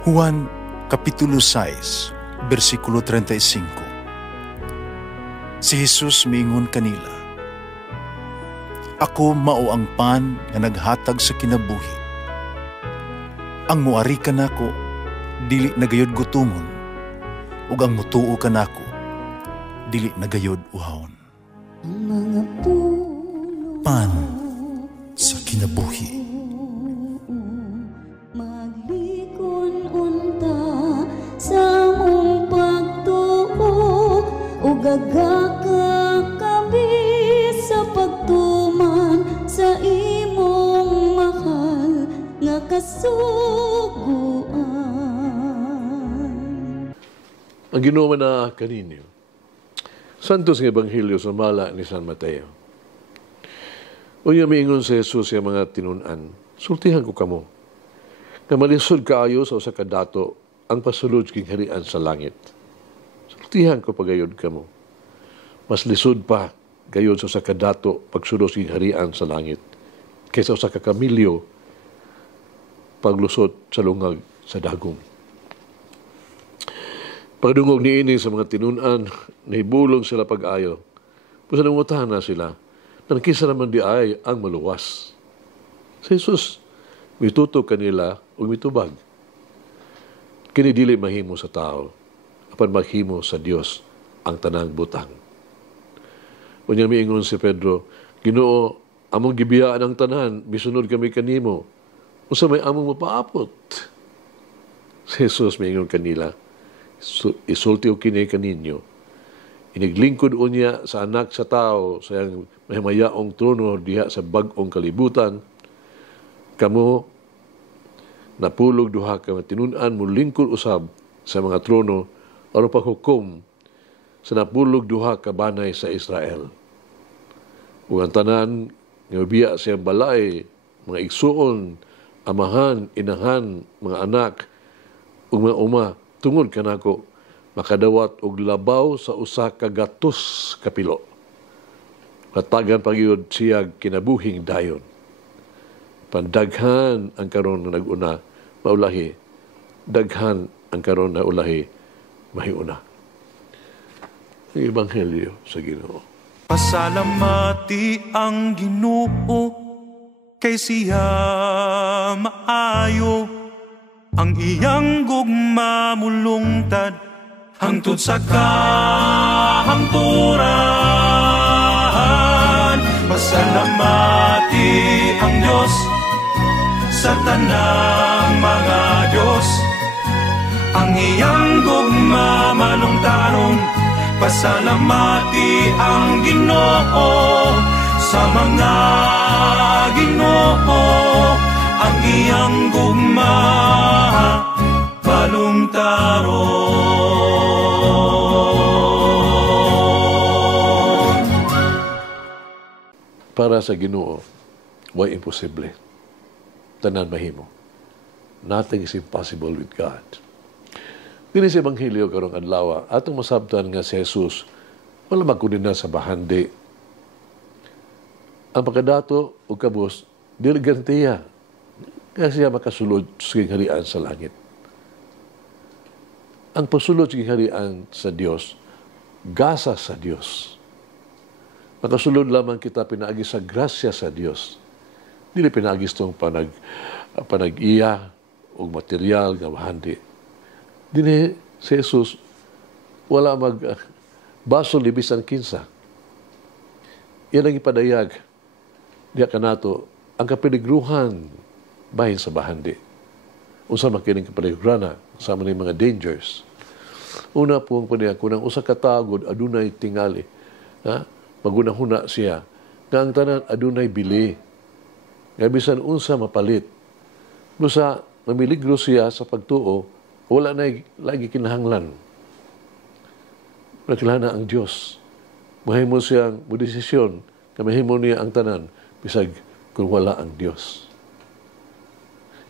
Juan Kapitulo 6, versikulo 35. Si Jesus miingon kanila, "Ako mao ang pan nga naghatag sa kinabuhi. Ang muari kanako dili nagayod gutomon, ug ang mutuo kanako dili nagayod uhawon." Pan sa kinabuhi. Gagakakabi sa pagtuman sa imong mahal nga kasuguan. Ang Ginoo na kaninyo, Santos ng Ebanghelyo sa mala ni San Mateo. Unya miingon sa Jesus yung mga tinunan, sultihan ko kamo, na malisod kaayo sa usa ka dato ang pasulod king harian sa langit. Sultihan ko pagayod kamo. Mas lisod pa gayon sa usa ka dato pagsulod king harian sa langit kaysa usa ka kamilyo paglusot sa lungag sa dagom. Pagdungog niini sa mga tinunan, nahibulong sila pag-ayo. Pusa nangutahan na sila, kisa naman di ay ang maluwas. Sa Jesus, mituto kanila o mitubag. Kini dili mahimo sa tao, apan maghimo sa Dios ang tanang butang. Unya miingon si Pedro, Ginoo, among gibiyaan ang tanan, misunod kami kanimo. Usa may among mapaapot. Si Jesus miingon kanila, isulti o kini kaninyo. Iniglingkod unya sa anak sa tao sa iyang mahimayaong trono diha sa bag-ong kalibutan. Kamo napulog duha ka tinunan mo lingkod usab sa mga trono aron paghukom sa napulog duha ka banay sa Israel. Ug ang tanan nga biya sa balay, mga igsuon, amahan, inahan, mga anak, ug mga uma, tungod kanako makadawat og labaw sa usa ka gatos kapilo. Hatagan pagyud siya kinabuhing dayon. Pandaghan ang karon na nag-una, maulahi. Daghan ang karon na ulahi, mahiuna. Ang Ebanghelyo sa Ginoo. Pasalamati ang Ginoo kay siya maayo, ang iyang gugma mulungtad hangtod sa kahangturan. Pasalamati ang Dios sa tanang mga Dios, ang iyang gugma malungtaron. Pasalamati ang Ginoo sa mga Ginoo, ang iyang gugma balungtaron. Para sa Ginoo, way imposible. Tanan mahimo. Nothing is impossible with God. Dili sa Ebanghelyo karong adlaw, atong masabtan nga si Jesus wala magkunin na sa bahandi. Ang pagkadato o kabus, dili garantiya nga siya makasulod sa harian sa langit. Ang pasulod sa harian sa Dios, gasa sa Dios. Makasulod lamang kita pinaagi sa grasya sa Dios. Dili pinaagi itong panag-iya o material nga bahandi. Dini si Jesus wala basol libis ang kinsa. Yan ang ipadayag diya kanato ang kapeligruhan bahin sa bahandi. Unsa makining kapeligruhan sa mga dangers. Una po ang panayag kunang usa ka tagod adunay tingali. Ha? Magunahuna siya nga ang tanan adunay bili. Nga bisan unsa mapalit. Busa mamiligro siya sa pagtuo, wala na lagi kinahanglan. Nagkilala ang Diyos. Mahimo siyang modesisyon, kamahimo niya ang tanan, bisag kung wala ang Diyos.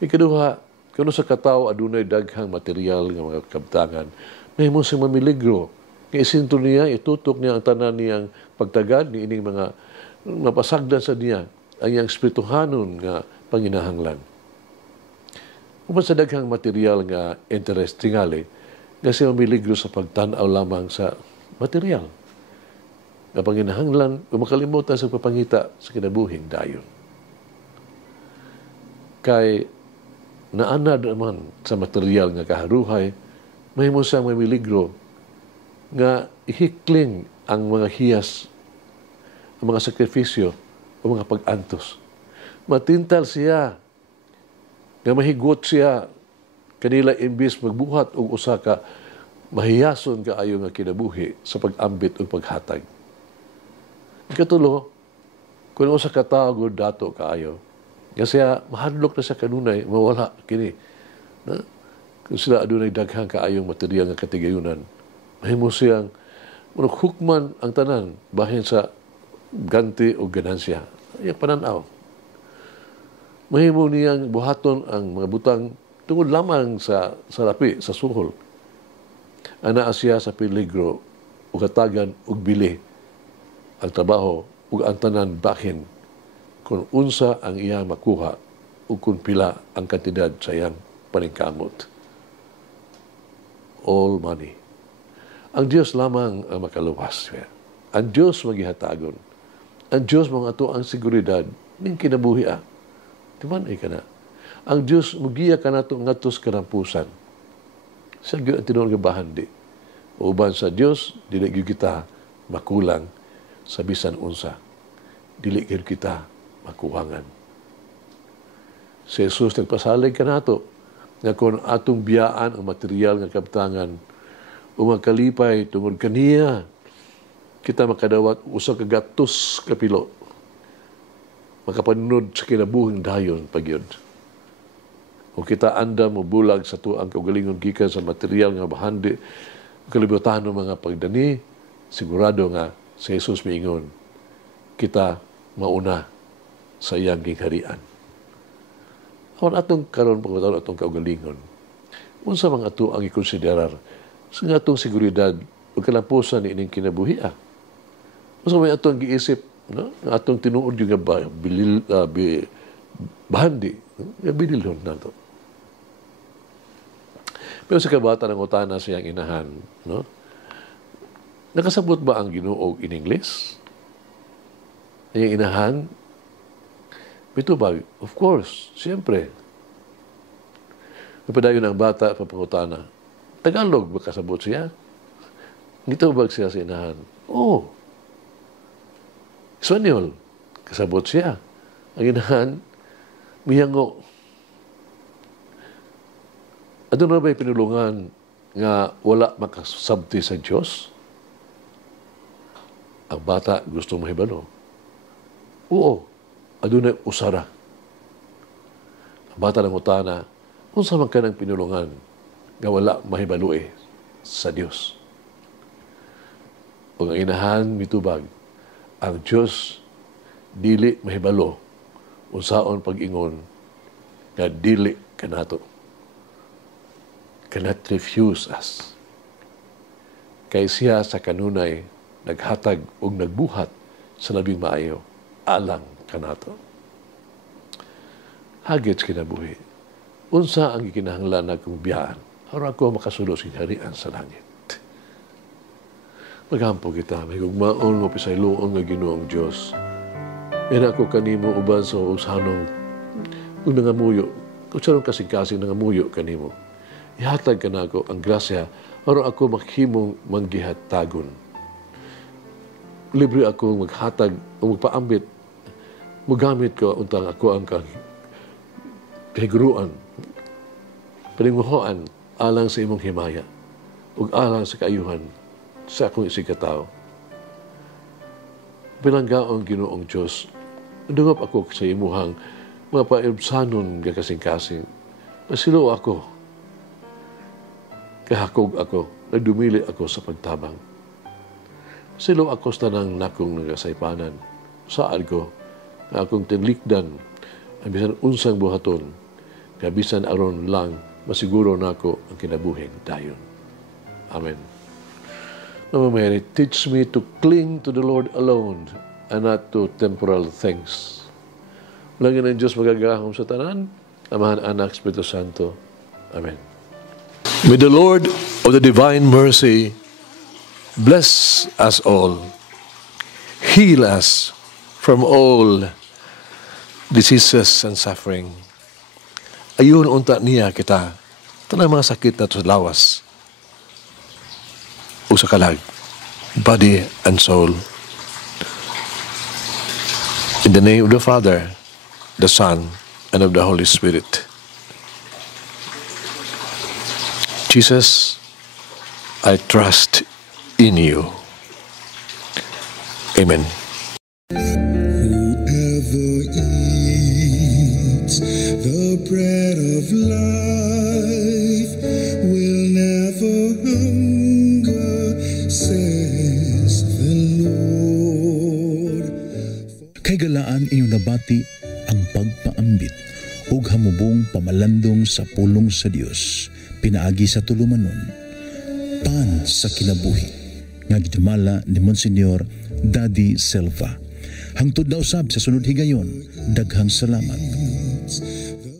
Ikaduha, kung sa katao adunay daghang material nga mga kabtangan, mahimo siyang mamiligro. Nga isinto niya, itutok niya ang tanan niyang pagtagad, ni ining mga mapasagdan sa niya, ang iyang espirituhanon nga panginahanglan. Kung sa daghang material nga interest tingali, nga siya miligro sa pagtanaw lamang sa material. Nga panginahanglan, kung makalimutan sa papangita sa kinabuhing dayon. Kay naanad naman sa material nga kaharuhay, mahimo siyang may miligro nga ihikling ang mga hiyas, ang mga sakrifisyo, o mga pag-antos. Matintal siya, nga mahigot siya, kanila imbis magbuhat o usa ka, mahiyason kaayo nga kinabuhi sa pag-ambit o paghatag. Ikatulo, kung usa ka tao dato kaayo, nga siya mahadlok na sa kanunay, mawala kini. Kung sila adunay daghang kaayong material nga katigayunan, mahimo siyang hukman ang tanan bahin sa ganti o ganansya. Ay pananaw. Mahimo niyang buhaton ang mga butang tungod lamang sa lapi, sa suhol. Ana siya sa peligro o katagan o bili ang trabaho o ang tanan bahin kung unsa ang iya makuha o kung pila ang kantidad sa iyang paningkamot. All money. Ang Diyos lamang ang makaluwas. Ang Diyos maghihatagon. Ang Diyos mga ato ang seguridad ning kinabuhi Timan ay ka na. Ang Diyos mugiya ka na ito ngatos karampusan. Sa ang tinuon nga bahandi. Uban sa Diyos, dili gyud kita makulang sa bisan unsa. Dili gyud kita makuwangan. Si Jesus nagpasalig ka na ito nga kung atong biyaan ang material nga kabtangan o makalipay tungod kaniya, kita makadawat usa ka gatos kapilo. Makapanunod sa kinabuhing dayon pagyud. O kita anda mo bulag sa tuang kaugalingon gikan sa material nga bahandi, kalibutan ng mga pagdani, sigurado nga si Jesus miingon, kita mauna sa iyang gingharian. Awan atong karon pagkatawag atong kaugalingon, unsa mga ato ang ikonsiderar sa nga atong seguridad o kalampusan ni ining kinabuhi. Unsa may atong giisip, no? Atong tinuod yung bahandi, nga binilhon na ito. Pero sa kabata ng utana siyang inahan, no? Nakasabot ba ang Ginoo in English? Ang inahan, mitubag, of course, siyempre. Napadayon ang bata, papangutana, Tagalog ba kasabot siya? Mitubag siya sa inahan. Oh, Espanyol, kasabot siya. Ang inahan, miyango. Ano na ba'y pinulungan nga wala makasabti sa Diyos? Ang bata gusto mahibalo. Oo, adunay usara. Ang bata ng utana, kung sa man ka ng pinulungan nga wala mahibalo sa Diyos. Kung ang inahan, mitubag, ang Diyos dili mahibalo unsaon pag-ingon nga dili kanato. Cannot refuse us. Kay siya sa kanunay naghatag o nagbuhat sa labing maayo alang kanato. Hagit kinabuhi. Unsa ang ikinahanglan akong biyaan aron ako makasulo sa harian sa langit. Maghampo kita, may gugmaon mo pisayloon nga Ginoong Diyos. Yan ako kanimo uban sa usanong kung nangamuyo, kung sarong kasing-kasing nangamuyo kanimo. Ihatag ka na ako ang grasya aron ako maghimong manggihatagon. Libre ako maghatag o magpaambit. Mugamit ko untang ako ang kahiguruan, paninguhoan alang sa imong himaya ug alang sa kaayuhan sa akong isigkatao. Bilanggaong Ginoong Diyos, dungop ako sa imuhang mga paibsanon nga kasing-kasing. Masilo ako. Kahakog ako. Nagdumili ako sa pagtabang. Masilo ako sa tanang nakong nagasaypanan. Saan ko na akong tinlikdan ang bisan unsang buhaton nga bisan aron lang masiguro na ako ang kinabuhing dayon. Amen. Mama Mary, teach me to cling to the Lord alone and not to temporal things. Langin ng Diyos magagahom sa tanan, Amahan, Anak, Espiritu Santo. Amen. May the Lord of the divine mercy bless us all, heal us from all diseases and suffering. Ayun unta niya kita, tanang mga sakit na to lawas, o sa kalag, body and soul. In the name of the Father, the Son, and of the Holy Spirit. Jesus, I trust in you. Amen. Whoever eats the bread of life will never hunger, says the Lord. Kay galaan inyong nabati ang pagpaambit ug hamubong pamalandong sa pulong sa Dios pinaagi sa tulumanon. Pan sa kinabuhi nga gidumala ni Monsignor Daddy Silva. Hangtod na usab sa sunod higayon, daghang salamat.